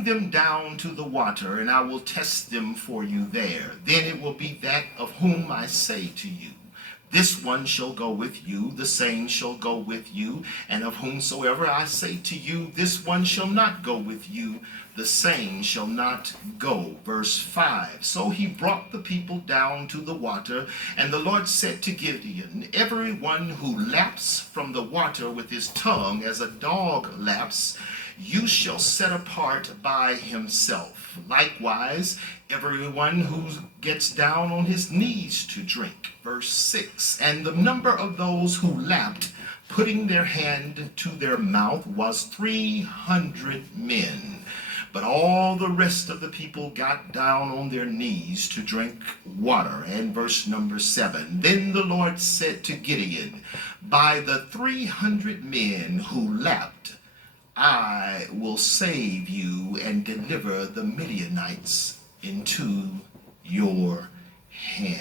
bring them down to the water, and I will test them for you there. Then it will be that of whom I say to you, this one shall go with you, the same shall go with you, and of whomsoever I say to you, this one shall not go with you, the same shall not go. Verse 5, so he brought the people down to the water, and the Lord said to Gideon, everyone who laps from the water with his tongue as a dog laps, you shall set apart by himself. Likewise, everyone who gets down on his knees to drink. Verse 6, and the number of those who lapped, putting their hand to their mouth, was 300 men. But all the rest of the people got down on their knees to drink water. And verse number 7, then the Lord said to Gideon, by the 300 men who lapped, I will save you and deliver the Midianites into your hand.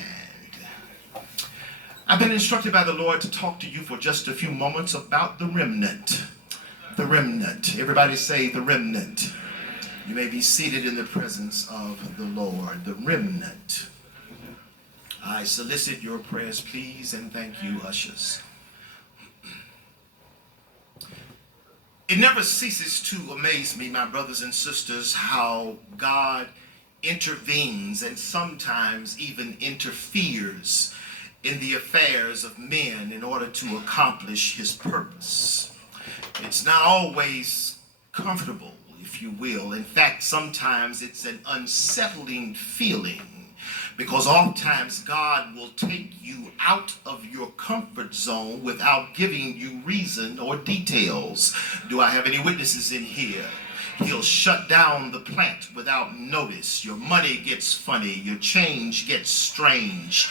I've been instructed by the Lord to talk to you for just a few moments about the remnant. The remnant. Everybody say the remnant. You may be seated in the presence of the Lord. The remnant. I solicit your prayers, please, and thank you, ushers. It never ceases to amaze me, my brothers and sisters, how God intervenes and sometimes even interferes in the affairs of men in order to accomplish his purpose. It's not always comfortable, if you will. In fact, sometimes it's an unsettling feeling, because oftentimes God will take you out of your comfort zone without giving you reason or details. Do I have any witnesses in here? He'll shut down the plant without notice. Your money gets funny. Your change gets strange.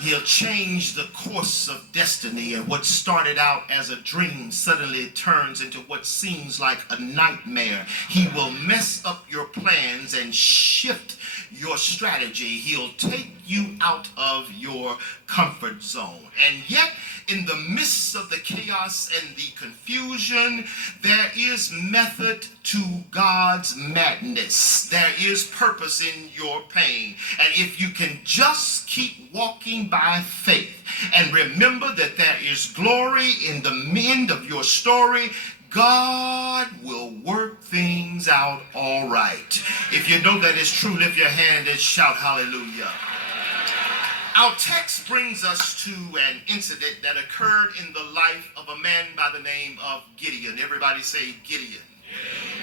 He'll change the course of destiny, and what started out as a dream suddenly turns into what seems like a nightmare. He will mess up your plans and shift your strategy. He'll take you out of your comfort zone. And yet, in the midst of the chaos and the confusion, there is method to God's madness. There is purpose in your pain. And if you can just keep walking by faith and remember that there is glory in the end of your story, God will work things out all right. If you know that is true, lift your hand and shout hallelujah. Our text brings us to an incident that occurred in the life of a man by the name of Gideon. Everybody say Gideon.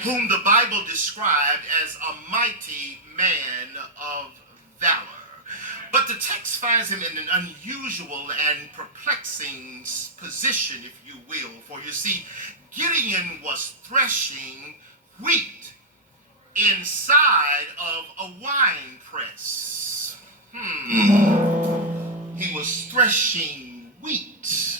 Whom the Bible described as a mighty man of valor. But the text finds him in an unusual and perplexing position, if you will. For you see, Gideon was threshing wheat inside of a wine press. He was threshing wheat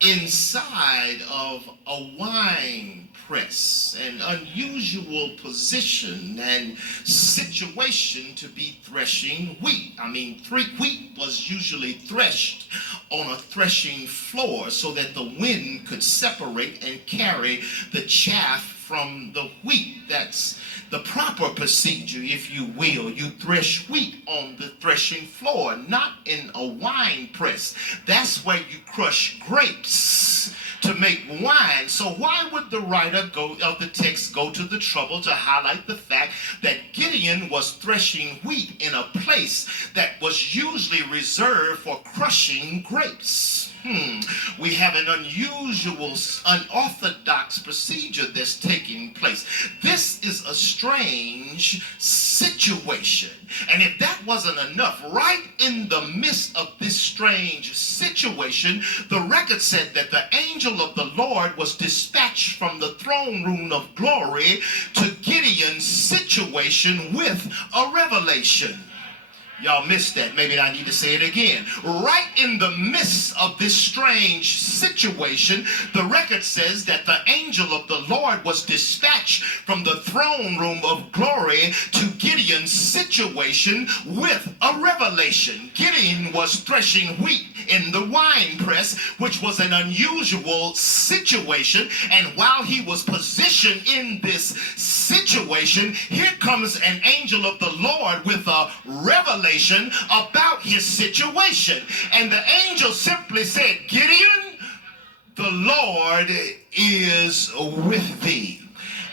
inside of a wine press. An unusual position and situation to be threshing wheat. I mean, wheat was usually threshed on a threshing floor so that the wind could separate and carry the chaff from the wheat. That's the proper procedure, if you will. You thresh wheat on the threshing floor, not in a wine press. That's where you crush grapes to make wine. So why would the writer of the text go to the trouble to highlight the fact that Gideon was threshing wheat in a place that was usually reserved for crushing grapes? We have an unusual, unorthodox procedure that's taking place. This is a strange situation. And if that wasn't enough, right in the midst of this strange situation, the record said that the angel of the Lord was dispatched from the throne room of glory to Gideon's situation with a revelation. Y'all missed that. Maybe I need to say it again. Right in the midst of this strange situation, the record says that the angel of the Lord was dispatched from the throne room of glory to Gideon's situation with a revelation. Gideon was threshing wheat in the wine press, which was an unusual situation. And while he was positioned in this situation, here comes an angel of the Lord with a revelation about his situation. And the angel simply said, Gideon, the Lord is with thee.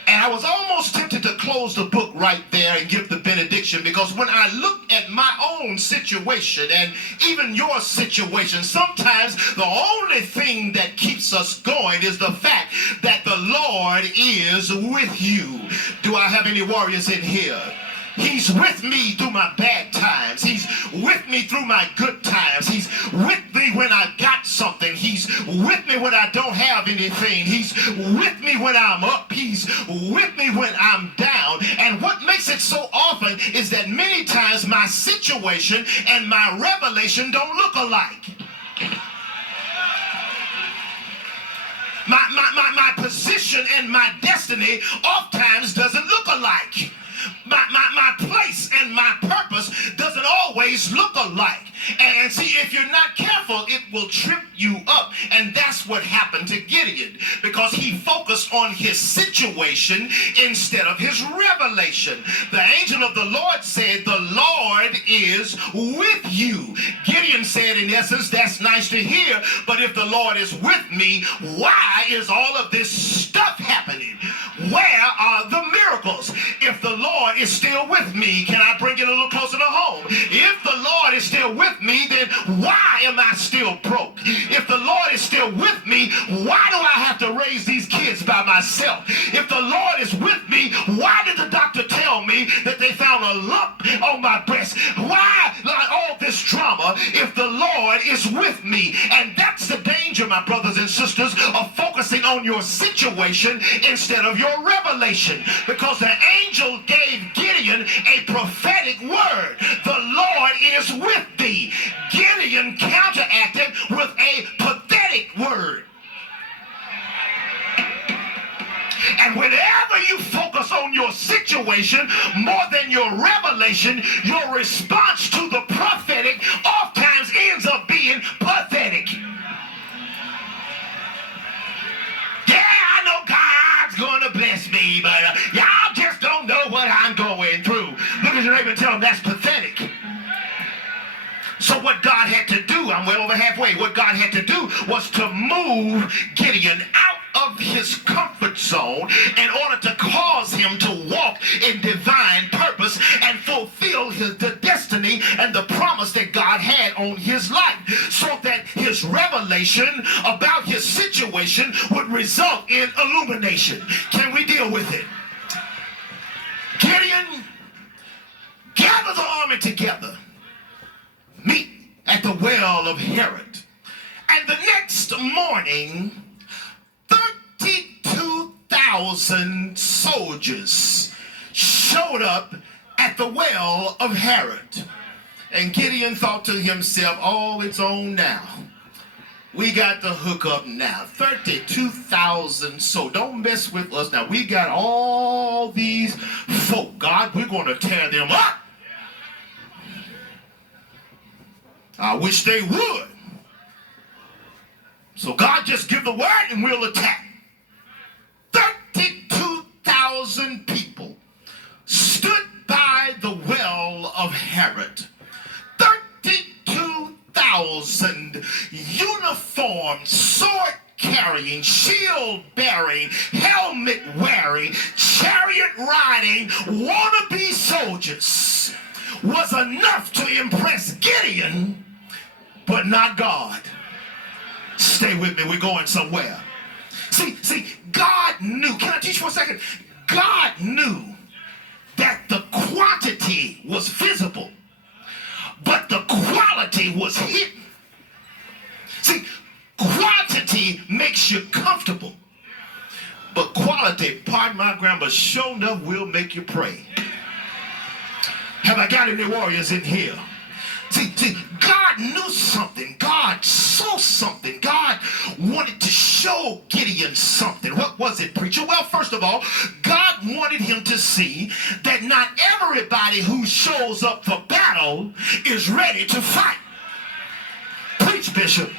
And I was almost tempted to close the book right there and give the benediction, because when I look at my own situation and even your situation, sometimes the only thing that keeps us going is the fact that the Lord is with you. Do I have any warriors in here? He's with me through my bad times. He's with me through my good times. He's with me when I got something. He's with me when I don't have anything. He's with me when I'm up. He's with me when I'm down. And what makes it so often is that many times my situation and my revelation don't look alike. My position and my destiny oftentimes doesn't look alike. My place and my purpose doesn't always look alike. And see, if you're not careful, it will trip you up. And that's what happened to Gideon, because he focused on his situation instead of his revelation. The angel of the Lord said, the Lord is with you. Gideon said, in essence, that's nice to hear, but if the Lord is with me, why is all of this stuff happening? Where are the miracles? If the Lord is still with me, can I bring it a little closer to home? If the Lord is still with me, then why am I still broke? If the Lord is still with me, why do I have to raise these kids by myself? If the Lord is with me, why did the doctor tell me that they found a lump on my breast? Why all this drama if the Lord is with me? And that's the danger, my brothers and sisters, of focusing on your situation instead of your revelation. Because the angel gave Gideon a prophetic word. The Lord is with thee. Gideon counteracted with a pathetic word. And whenever you focus on your situation more than your revelation, your response to the prophetic oftentimes ends up being pathetic. Yeah, I know God's going to bless me, but y'all just don't know what I'm going through. Look at your neighbor and tell them that's pathetic. So what God had to do, I'm well over halfway, what God had to do was to move Gideon out of his comfort zone in order to cause him to walk in divine purpose and fulfill the destiny and the promise that God had on his life, so that his revelation about his situation would result in illumination. Can we deal with it? Gideon, gather the army together. Meet at the well of Herod. And the next morning, 32,000 soldiers showed up at the well of Herod. And Gideon thought to himself, oh, it's on now. We got the hookup now. 32,000 so don't mess with us now. We got all these folk. God, we're going to tear them up. I wish they would. So God, just give the word and we'll attack. 32,000 people stood by the well of Herod. 32,000 uniformed, sword-carrying, shield-bearing, helmet-wearing, chariot-riding, wannabe soldiers was enough to impress Gideon, but not God. Stay with me, we're going somewhere. See, God knew, can I teach for a second? God knew that the quantity was visible, but the quality was hidden. See, quantity makes you comfortable, but quality, pardon my grammar, sure enough will make you pray. Have I got any warriors in here? See, God knew something. God saw something. God wanted to show Gideon something. What was it, preacher? Well, first of all, God wanted him to see that not everybody who shows up for battle is ready to fight. Preach, Bishop.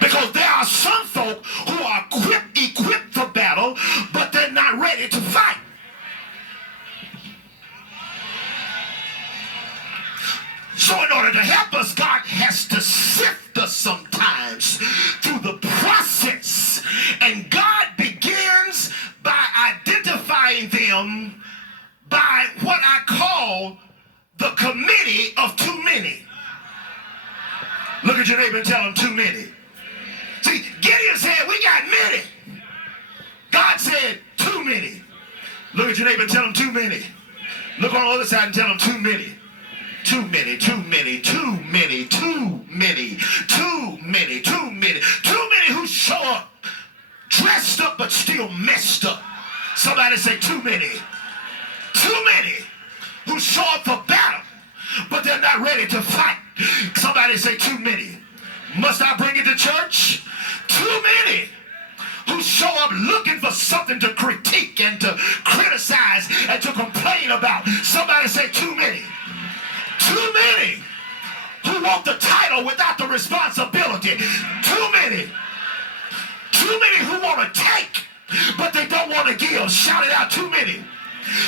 Because there are some folk who are equipped for battle, but they're not ready to fight. So in order to help us, God has to sift us sometimes through the process. And God begins by identifying them by what I call the committee of too many. Look at your neighbor and tell them too many. See, Gideon said, we got many. God said, too many. Look at your neighbor and tell them too many. Look on the other side and tell them too many. Too many, too many, too many, too many, too many, too many, too many who show up dressed up but still messed up. Somebody say too many. Too many who show up for battle but they're not ready to fight. Somebody say too many. Must I bring it to church? Too many who show up looking for something to critique and to criticize and to complain about. Somebody say too many. Too many who want the title without the responsibility. Too many. Too many who want to take, but they don't want to give. Shout it out, too many.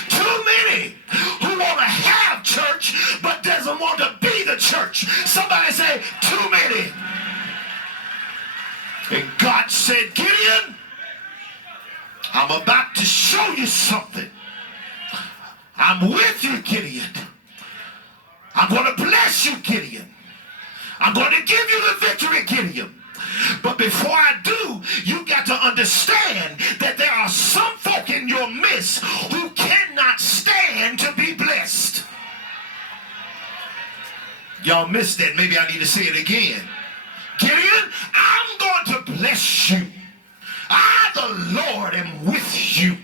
Too many who want to have church, but doesn't want to be the church. Somebody say, too many. And God said, Gideon, I'm about to show you something. I'm with you, Gideon. I'm going to bless you, Gideon. I'm going to give you the victory, Gideon. But before I do, you got to understand that there are some folk in your midst who cannot stand to be blessed. Y'all missed that. Maybe I need to say it again. Gideon, I'm going to bless you. I, the Lord, am with you.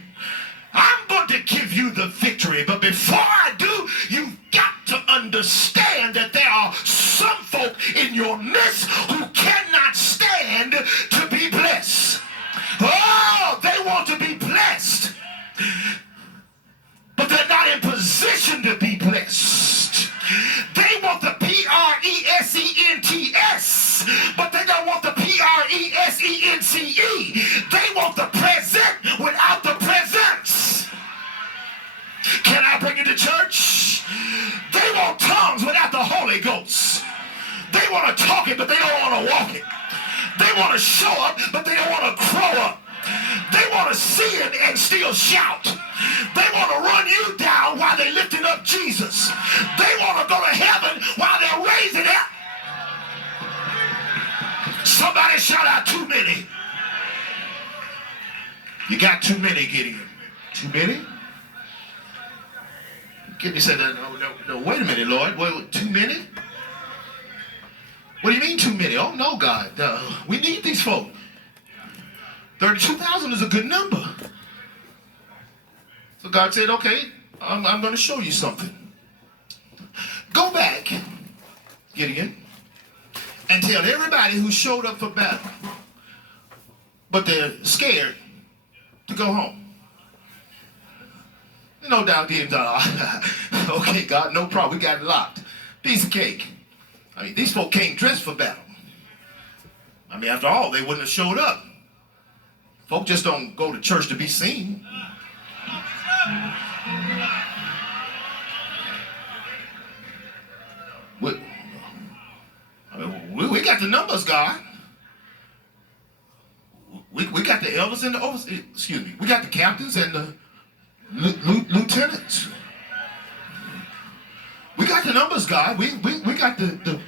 I'm going to give you the victory. But before I do, you've got to understand that there are some folk in your midst who cannot stand to be blessed. Oh, they want to be blessed, but they're not in position to be blessed. They want the P-R-E-S-E-N-T-S, but they don't want the P-R-E-S-E-N-C-E. They want the present without the presence. Can I bring it to church? They want tongues without the Holy Ghost. They want to talk it, but they don't want to walk it. They want to show up, but they don't want to grow up. They want to see it and still shout. They want to run you down while they're lifting up Jesus. They want to go to heaven while they're raising up. Somebody shout out, too many. You got too many, Gideon. Too many? Gideon said, no, wait a minute, Lord. Wait, too many? What do you mean too many? Oh, no, God. We need these folk. 32,000 is a good number. So God said, okay, I'm going to show you something. Go back, Gideon, and tell everybody who showed up for battle, but they're scared, to go home. No doubt Gideon thought, okay, God, no problem. We got it locked. Piece of cake. I mean, these folk came dressed for battle. I mean, after all, they wouldn't have showed up. Folk just don't go to church to be seen. We got the numbers, God. We got the elders and the we got the captains and the lieutenants. We got the numbers, God. We got the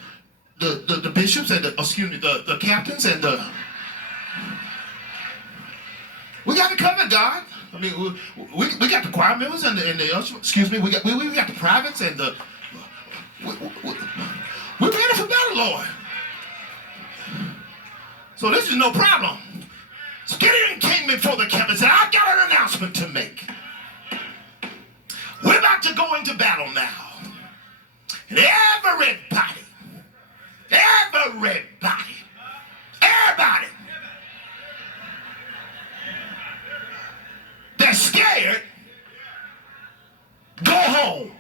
bishops and the captains and the. We got it covered, God. I mean, we got the choir members and the we got the privates and the. We're ready for battle, Lord. So this is no problem. So Gideon came before the captain and said, I got an announcement to make. We're about to go into battle now. And everybody, that's scared, go home.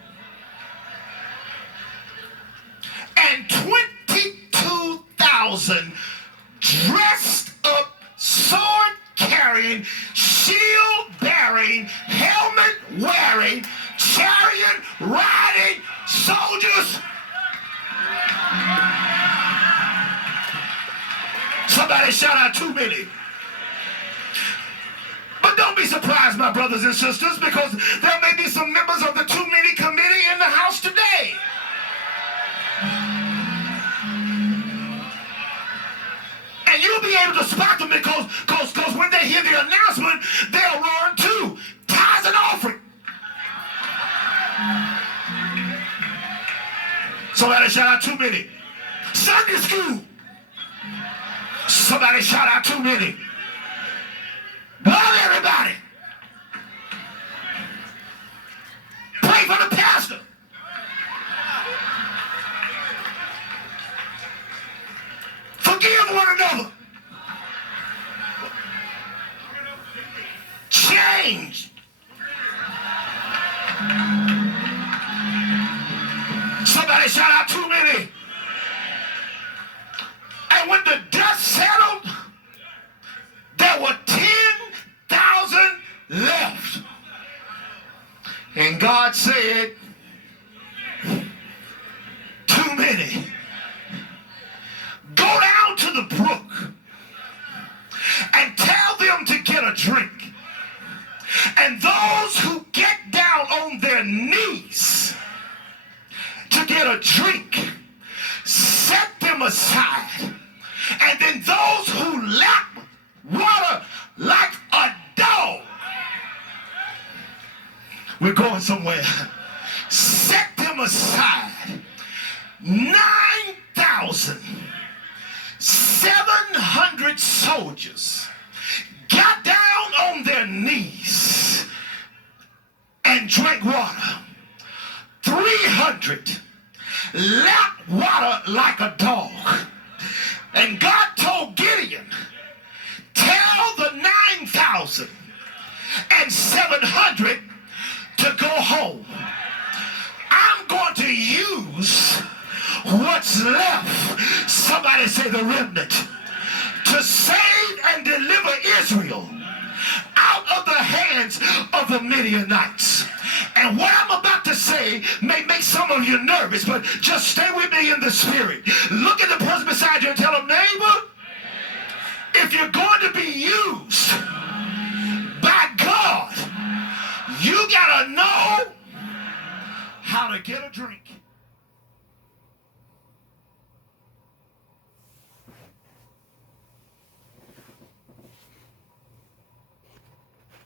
And 22,000 dressed up, sword carrying, shield bearing, helmet wearing, chariot riding soldiers. Somebody shout out too many. But don't be surprised, my brothers and sisters, because there may be some members of the too many committee in the house today. And you'll be able to spot them because when they hear the announcement, they'll run too. Tithes and offering. Somebody shout out too many. Sunday school. Somebody shout out too many. Love everybody. Pray for the pastor. Forgive one another. Change. Somebody shout out too many. And when the dust settled, there were 10,000 left. And God said, too many. Go down to the brook and tell them to get a drink. And those who get down on their knees to get a drink, set them aside. And then those who lap water like a dog, we're going somewhere, set them aside. 9,700 soldiers got down on their knees and drank water. 300 lapped water like a dog. And God told Gideon, tell the 9,700 to go home. I'm going to use what's left, somebody say the remnant, to save and deliver Israel out of the hands of the Midianites. And what I'm about to say may make some of you nervous, but just stay with me in the spirit. Look at the person beside you and tell them, neighbor, if you're going to be used by God, you gotta know how to get a drink.